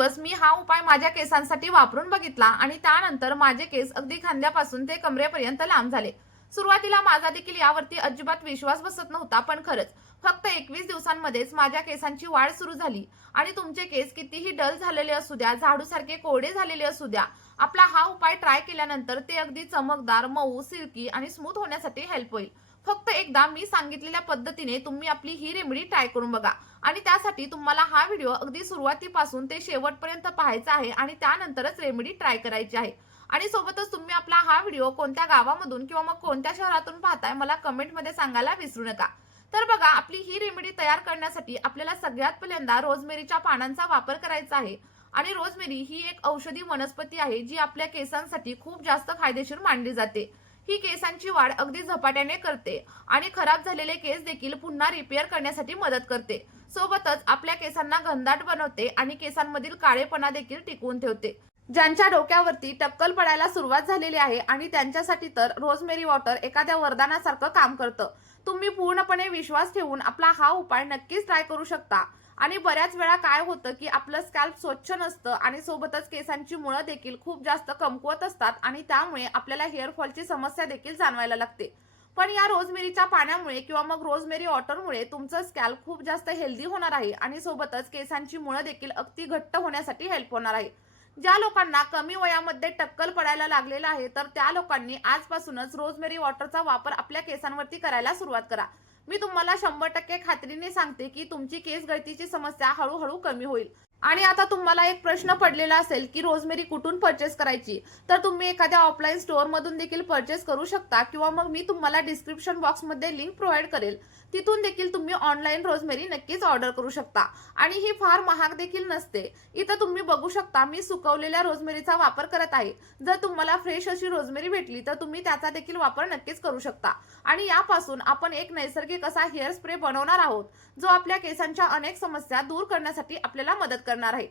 दिवस मी हा उपाय माझ्या केसांसाठी वापरून बघितला आणि त्यानंतर माझे केस अगदी खांद्यापासून ते कमरेपर्यंत लांब झाले। सुरुवातीला माझा देखील यावरती अजिबात विश्वास बसत नव्हता, पण खरंच फक्त 21 दिवसांमध्येच माझ्या केसांची वाढ सुरू झाली। आणि तुमचे केस कितीही डल झालेले असू द्या, झाडूसारखे कोरडे झालेले असू द्या, आपला हा उपाय ट्राय केल्यानंतर ते अगदी चमकदार, मऊ, सिल्की आणि स्मूथ होण्यासाठी हेल्प होईल। फक्त एकदा मी सांगितलेल्या पद्धतीने तुम्ही आपली ही रेमेडी ट्राय करून बघा आणि त्यासाठी तुम्हाला हा व्हिडिओ अगदी सुरुवातीपासून ते शेवटपर्यंत पाहायचा आहे आणि त्यानंतरच रेमेडी ट्राय करायची आहे। आणि सोबतच तुम्ही आपला हा व्हिडिओ कोणत्या गावामधून किंवा मग कोणत्या शहरातून पाहताय मला कमेंटमध्ये सांगायला विसरू नका। तर बघा, आपली ही रेमेडी तयार करण्यासाठी आपल्याला सगळ्यात पहिल्यांदा रोजमेरीच्या पानांचा वापर करायचा आहे। आणि रोजमेरी ही एक औषधी वनस्पती आहे जी आपल्या केसांसाठी खूप जास्त फायदेशीर मानली जाते। ही केसांची वाढ अगदी झपाट्याने करते आणि खराब झालेले केस देखील पुन्हा रिपेअर करण्यासाठी मदत करते। सोबतच आपल्या केसांना घनदाट बनवते आणि केसांमधील काळेपणा देखील टिकवून ठेवते। ज्यांच्या डोक्यावरती टक्कल पडायला सुरुवात झालेली आहे आणि त्यांच्यासाठी तर रोजमेरी वॉटर एखाद्या वरदानासारखं काम करतं। तुम्ही पूर्णपणे विश्वास ठेवून आपला हा उपाय नक्कीच ट्राय करू शकता। आणि बऱ्याच वेळा काय होतं की आपलं स्कॅल्प स्वच्छ नसतं आणि सोबतच केसांची मुळं देखील खूप जास्त कमकुवत असतात आणि त्यामुळे आपल्याला हेअर फॉलची समस्या देखील जाणवायला लागते। पण या रोजमेरीच्या पाण्यामुळे किंवा मग रोजमेरी वॉटरमुळे तुमचं स्कॅल्प खूप जास्त हेल्दी होणार आहे आणि सोबतच केसांची मुळं देखील अगदी घट्ट होण्यासाठी हेल्प होणार आहे। ज्या लोकांना कमी वयामध्ये टक्कल पडायला लागलेला आहे तर त्या लोकांनी आजपासूनच रोजमेरी वॉटरचा वापर आपल्या केसांवरती करायला सुरुवात करा। मी तुम्हाला 100% खात्रीने सांगते की तुमची केस गळतीची समस्या हळूहळू कमी होईल। आणि आता तुम्हाला एक प्रश्न पडलेला असेल की रोजमेरी कुठून परचेस करायची, तर तुम्ही एखाद्या ऑफलाईन स्टोअर मधून देखील परचेस करू शकता किंवा मग मी तुम्हाला डिस्क्रिप्शन बॉक्स मध्ये लिंक प्रोव्हाइड करेल, तिथून देखील तुम्ही ऑनलाईन रोजमेरी नक्कीच ऑर्डर करू शकता। आणि ही फार महाग देखील नसते। इथं तुम्ही बघू शकता मी सुकवलेल्या रोजमेरीचा वापर करत आहे। जर तुम्हाला फ्रेश अशी रोजमेरी भेटली तर तुम्ही त्याचा देखील वापर नक्कीच करू शकता। आणि यापासून आपण एक नैसर्गिक असा हेअर स्प्रे बनवणार आहोत जो आपल्या केसांच्या अनेक समस्या दूर करण्यासाठी आपल्याला मदत करणार आहे।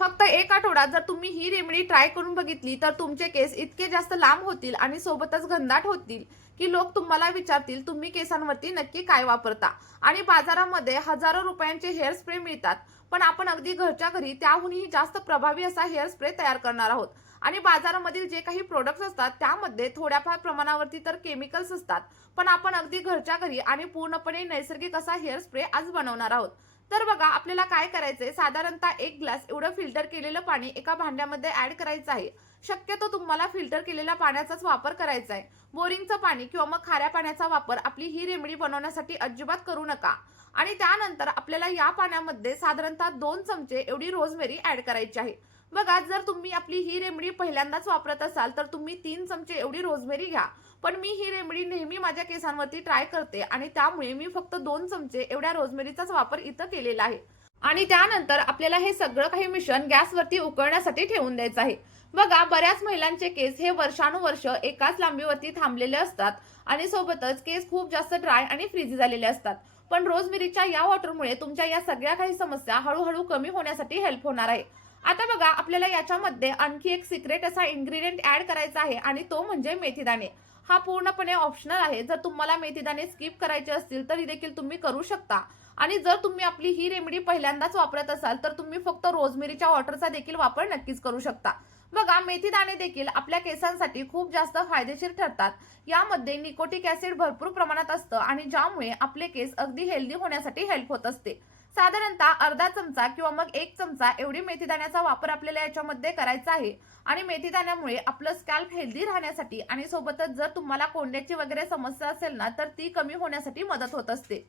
फक्त एक आठवडा जर तुम्ही ही रेमेडी ट्राय करून बघितली तर तुमचे केस इतके जास्त लांब होतील आणि सोबतच घनदाट होतील की लोक तुम्हाला विचारतील तुम्ही केसांवरती नक्की काय वापरता। आणि बाजारामध्ये हजारो रुपयांचे हेअर स्प्रे मिळतात, पण आपण अगदी घरच्या घरी त्याहूनही जास्त प्रभावी असा हेअर स्प्रे तयार करणार आहोत। आणि बाजारामधील जे काही प्रोडक्ट्स असतात त्यामध्ये थोड्याफार प्रमाणावरती तर केमिकल्स असतात, पण आपण अगदी घरच्या घरी आणि पूर्णपणे नैसर्गिक असा हेअर स्प्रे आज बनवणार आहोत। तर बघा, आपल्याला काय करायचंय, साधारणतः 1 ग्लास एवढं फिल्टर केलेलं पाणी एका भांड्यामध्ये ऍड करायचं आहे। शक्यतो तुम्हाला फिल्टर केलेल्या पाण्याचाच वापर करायचा आहे। बोरिंगचं पाणी किंवा मग खाऱ्या पाण्याचा वापर आपली ही रेमेडी बनवण्यासाठी अजिबात करू नका। आणि त्यानंतर आपल्याला या पाण्यामध्ये साधारणतः 2 चमचे एवढी रोजमेरी ऍड करायची आहे। बघा, जर तुम्ही आपली ही रेमेडी पहिल्यांदाच वापरत असाल तर तुम्ही 3 चमचे एवढी रोजमेरी घ्या, पण मी ही रेमेडी नेहमी माझ्या केसांवरती ट्राय करते आणि त्यामुळे मी फक्त 2 चमचे एवढ्या रोजमेरीचाच वापर इथं केलेला आहे। आणि त्यानंतर आपल्याला हे सगळं काही मिश्रण गॅसवरती उकळण्यासाठी ठेवून द्यायचं आहे। बघा, बऱ्याच महिलांचे केस हे वर्षानुवर्ष एकाच लांबीवरती थांबलेले असतात आणि सोबतच केस खूप जास्त ड्राय आणि फ्रीजी झालेले असतात, पण रोजमेरीच्या या वॉटरमुळे तुमच्या या सगळ्या काही समस्या हळूहळू कमी होण्यासाठी हेल्प होणार आहे। आता बघा, आपल्याला याच्यामध्ये आणखी एक सिक्रेट असा इन्ग्रेडियंट ऍड करायचा आहे आणि तो म्हणजे मेथीदाणे। हा पूर्णपणे ऑप्शनल आहे। जर तुम्हाला मेथीदाणे स्किप करायचे असतील तरी देखील तुम्ही करू शकता। आणि जर तुम्ही आपली ही रेमेडी पहिल्यांदाच वापरत असाल तर तुम्ही फक्त रोजमेरीच्या वॉटरचा देखील वापर नक्कीच करू शकता। बघा, मेथीदाणे देखील आपल्या केसांसाठी खूप जास्त फायदेशीर ठरतात। यामध्ये निकोटिक ऍसिड भरपूर प्रमाणात असतं आणि ज्यामुळे आपले केस अगदी हेल्दी होण्यासाठी हेल्प होत असते। साधारणतः अर्धा चमचा किंवा मग 1 चमचा एवढी मेथीदाण्याचा वापर आपल्याला याच्यामध्ये करायचा आहे। आणि मेथीदाण्यामुळे आपलं स्कॅल्प हेल्दी राहण्यासाठी आणि सोबतच जर तुम्हाला कोंड्याची वगैरे समस्या असेल ना तर ती कमी होण्यासाठी मदत होत असते।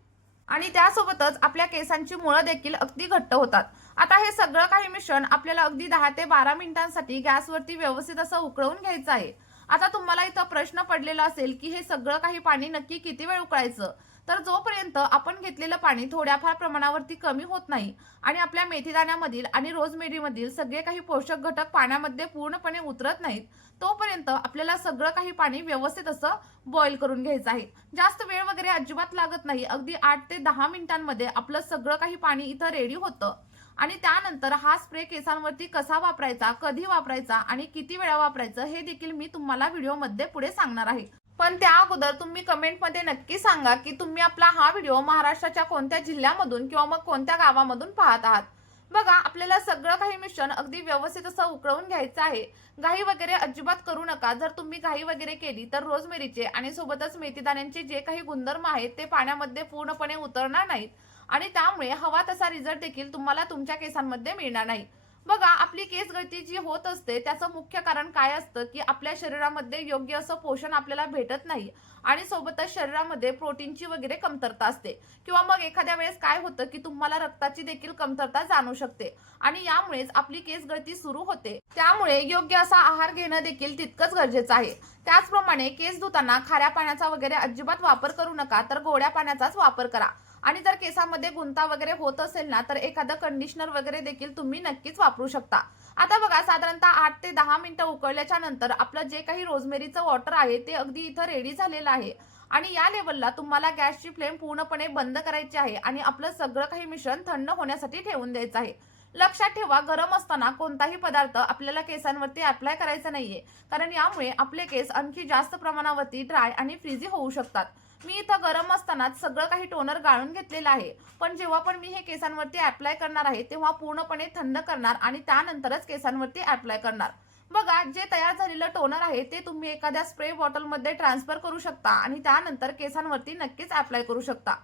आणि त्यासोबतच आपल्या केसांची मुळं देखील अगदी घट्ट होतात। आता हे सगळं काही मिश्रण आपल्याला अगदी 10 ते 12 मिनिटांसाठी गॅसवरती व्यवस्थित असं उकळून घ्यायचं आहे। आता तुम्हाला इथं प्रश्न पडलेला असेल की हे सगळं काही पाणी नक्की किती वेळ उकळायचं, तर जोपर्यंत आपण घेतलेलं पाणी थोड्याफार प्रमाणावरती कमी होत नाही आणि आपल्या मेथीदाण्यामधील आणि रोजमेरीमधील सगळे काही पोषक घटक पाण्यामध्ये पूर्णपणे उतरत नाहीत तोपर्यंत आपल्याला सगळं काही पाणी व्यवस्थित असं बॉईल करून घ्यायचं आहे। जास्त वेळ वगैरे अजिबात लागत नाही, अगदी 8 ते 10 मिनिटांमध्ये आपलं सगळं काही पाणी इथं रेडी होतं। आणि त्यानंतर हा स्प्रे केसांवरती कसा वापरायचा, कधी वापरायचा आणि किती वेळा वापरायचं हे देखील मी तुम्हाला व्हिडिओमध्ये पुढे सांगणार आहे। पण त्या अगोदर तुम्ही कमेंटमध्ये नक्की सांगा की तुम्ही आपला हा व्हिडिओ महाराष्ट्राच्या कोणत्या जिल्ह्यामधून किंवा मग कोणत्या गावामधून पाहत आहात। बघा, आपल्याला सगळं काही मिश्रण अगदी व्यवस्थित असं उकळवून घ्यायचं आहे. घाई वगैरे अजिबात करू नका. जर तुम्ही घाई वगैरे केली तर रोजमेरीचे आणि सोबतच मेथीदाण्यांचे जे काही गुणधर्म आहेत ते पाण्यामध्ये पूर्णपणे उतरणार नाहीत आणि त्यामुळे हवा तसा रिझल्ट देखील तुम्हाला तुमच्या केसांमध्ये मिळणार नाही. बघा, आपली केस गळती जी होत असते त्याचं मुख्य कारण काय असतं, की आपल्या शरीरामध्ये योग्य असं पोषण आपल्याला भेटत नाही आणि सोबतच शरीरामध्ये प्रोटीनची वगैरे कमतरता असते किंवा मग एखाद्या वेळेस काय होतं, की तुम्हाला रक्ताची देखील कमतरता जाणवू शकते आणि यामुळेच आपली केस गळती सुरू होते. त्यामुळे योग्य असा आहार घेणं देखील तितकंच गरजेचं आहे. त्याचप्रमाणे केस धुताना खाऱ्या पाण्याचा वगैरे अजिबात वापर करू नका, तर गोड्या पाण्याचाच वापर करा. आणि जर केसामध्ये गुंता वगैरे होत असेल ना, तर एखादं कंडिशनर वगैरे देखील तुम्ही नक्कीच वापरू शकता. आता बघा, साधारणतः 8 ते 10 मिनिटं उकळल्याच्या नंतर आपलं जे काही रोजमेरीचं वॉटर आहे ते अगदी इथं रेडी झालेलं आहे आणि या लेवलला तुम्हाला गॅसची फ्लेम पूर्णपणे बंद करायची आहे आणि आपलं सगळं काही मिश्रण थंड होण्यासाठी ठेवून द्यायचं आहे. लक्षात ठेवा, गरम असताना कोणताही पदार्थ आपल्याला केसांवरती अप्लाय करायचा नाहीये, कारण यामुळे आपले केस आणखी जास्त प्रमाणावरती ड्राय आणि फ्रीझी होऊ शकतात. मी इथं गरम असतानाच सगळं काही टोनर गाळून घेतलेलं आहे, पण जेव्हा पण मी हे केसांवरती अप्लाय करणार आहे तेव्हा पूर्णपणे थंड करणार आणि त्यानंतरच केसांवरती अप्लाय करणार. बघा, जे तयार झालेलं टोनर आहे ते तुम्ही एखाद्या स्प्रे बॉटलमध्ये ट्रान्सफर करू शकता आणि त्यानंतर केसांवरती नक्कीच अप्लाय करू शकता.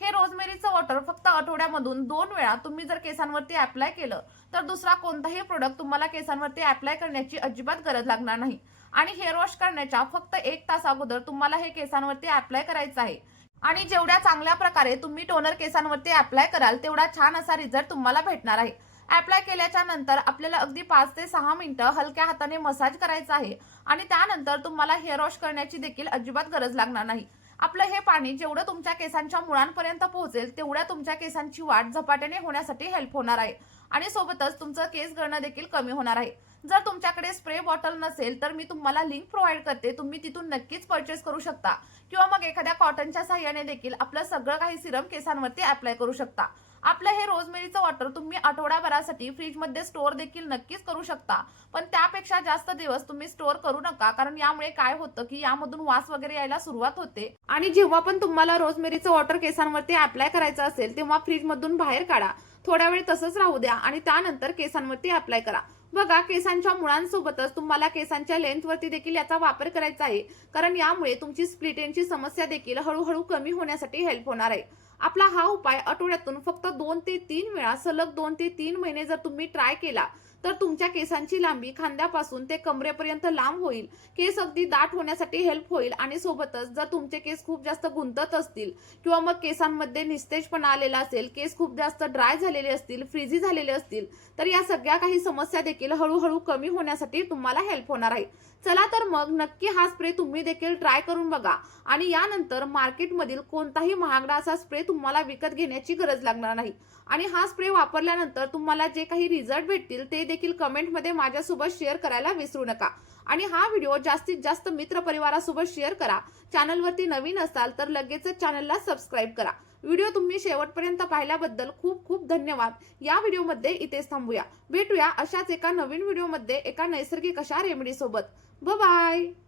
हे रोजमेरीचं वॉटर फक्त आठवड्यामधून 2 वेळा तुम्ही जर केसांवरती अप्लाय केलं तर दुसरा कोणताही प्रोडक्ट तुम्हाला केसांवरती अप्लाय करण्याची अजिबात गरज लागणार नाही आणि हेअर वॉश करण्याच्या फक्त 1 तास अगोदर तुम्हाला हे केसांवरती अप्लाय करायचं आहे. आणि जेवढ्या चांगल्या प्रकारे तुम्ही टोनर केसांवरती अप्लाय कराल तेवढा छान असा रिझल्ट तुम्हाला भेटणार आहे. अप्लाय केल्याच्या नंतर आपल्याला अगदी 5 ते 6 मिनिटं हलक्या हाताने मसाज करायचा आहे आणि त्यानंतर तुम्हाला हेअर वॉश करण्याची देखील अजिबात गरज लागणार नाही. आपलं हे पाणी जेवढं तुमच्या केसांच्या मुळांपर्यंत पोहोचेल तेवढ्या तुमच्या केसांची वाढ झपाट्याने होण्यासाठी हेल्प होणार आहे आणि सोबतच तुमचं केस गळणं देखील कमी होणार आहे. जर तुमच्याकडे स्प्रे बॉटल नसेल तर मी तुम्हाला लिंक प्रोव्हाइड करते, तुम्ही तिथून नक्कीच परचेस करू शकता किंवा मग एखाद्या कॉटनच्या सहाय्याने देखील आपलं सगळं काही सिरम केसांवरती अप्लाय करू शकता. आपलं हे रोजमेरीचं वॉटर तुम्ही आठवड्याभरासाठी फ्रीजमध्ये स्टोअर देखील नक्कीच करू शकता, पण त्यापेक्षा जास्त दिवस तुम्ही स्टोअर करू नका, कारण यामुळे काय होतं, की यामधून वास वगैरे यायला सुरुवात होते आणि जेव्हा पण तुम्हाला रोजमेरीचं वॉटर केसांवरती अप्लाय करायचं असेल तेव्हा फ्रीजमधून बाहेर काढा, थोड्या वेळ तसंच राहू द्या आणि त्यानंतर केसांवरती अप्लाय करा. बघा, केसांच्या मुळांसोबतच तुम्हाला केसांच्या लेंथवरती देखील याचा वापर करायचा आहे, कारण यामुळे तुमची स्प्लिट एंडची समस्या देखील हळूहळू कमी होण्यासाठी हेल्प होणार आहे. आपला हा उपाय आठवड्यातून फक्त 2 ते 3 वेळा सलग 2 ते 3 महिने जर तुम्ही ट्राय केला तर तुमच्या केसांची लांबी खांद्यापासून ते कमरेपर्यंत लांब होईल, केस अगदी दाट होण्यासाठी हेल्प होईल आणि सोबतच जर तुमचे केस खूप जास्त गुंतत असतील किंवा मग केसांमध्ये निस्तेजपणा आलेला असेल, केस खूप जास्त ड्राय झालेले असतील, फ्रीझी झालेले असतील, तर या सगळ्या काही समस्या देखील हळूहळू कमी होण्यासाठी तुम्हाला हेल्प होणार आहे. चला तर मग नक्की हा स्प्रे तुम्ही देखील ट्राय करून बघा आणि यानंतर मार्केटमधील कोणताही महागडा असा स्प्रे तुम्हाला विकत घेण्याची गरज लागणार नाही आणि हा स्प्रे वापरल्यानंतर तुम्हाला जे काही रिझल्ट भेटतील ते देखील कमेंटमध्ये माझ्यासोबत शेअर करायला विसरू नका आणि हा व्हिडिओ जास्तीत जास्त मित्रपरिवारासोबत शेअर करा. चॅनलवरती नवीन असाल तर लगेचच चॅनलला सबस्क्राईब करा. व्हिडिओ तुम्ही शेवटपर्यंत पाहिल्याबद्दल खूप खूप धन्यवाद. या व्हिडिओमध्ये इथेच थांबूया. भेटूया अशाच एका नवीन व्हिडिओमध्ये एका नैसर्गिक अशा रेमेडी सोबत. Bye bye.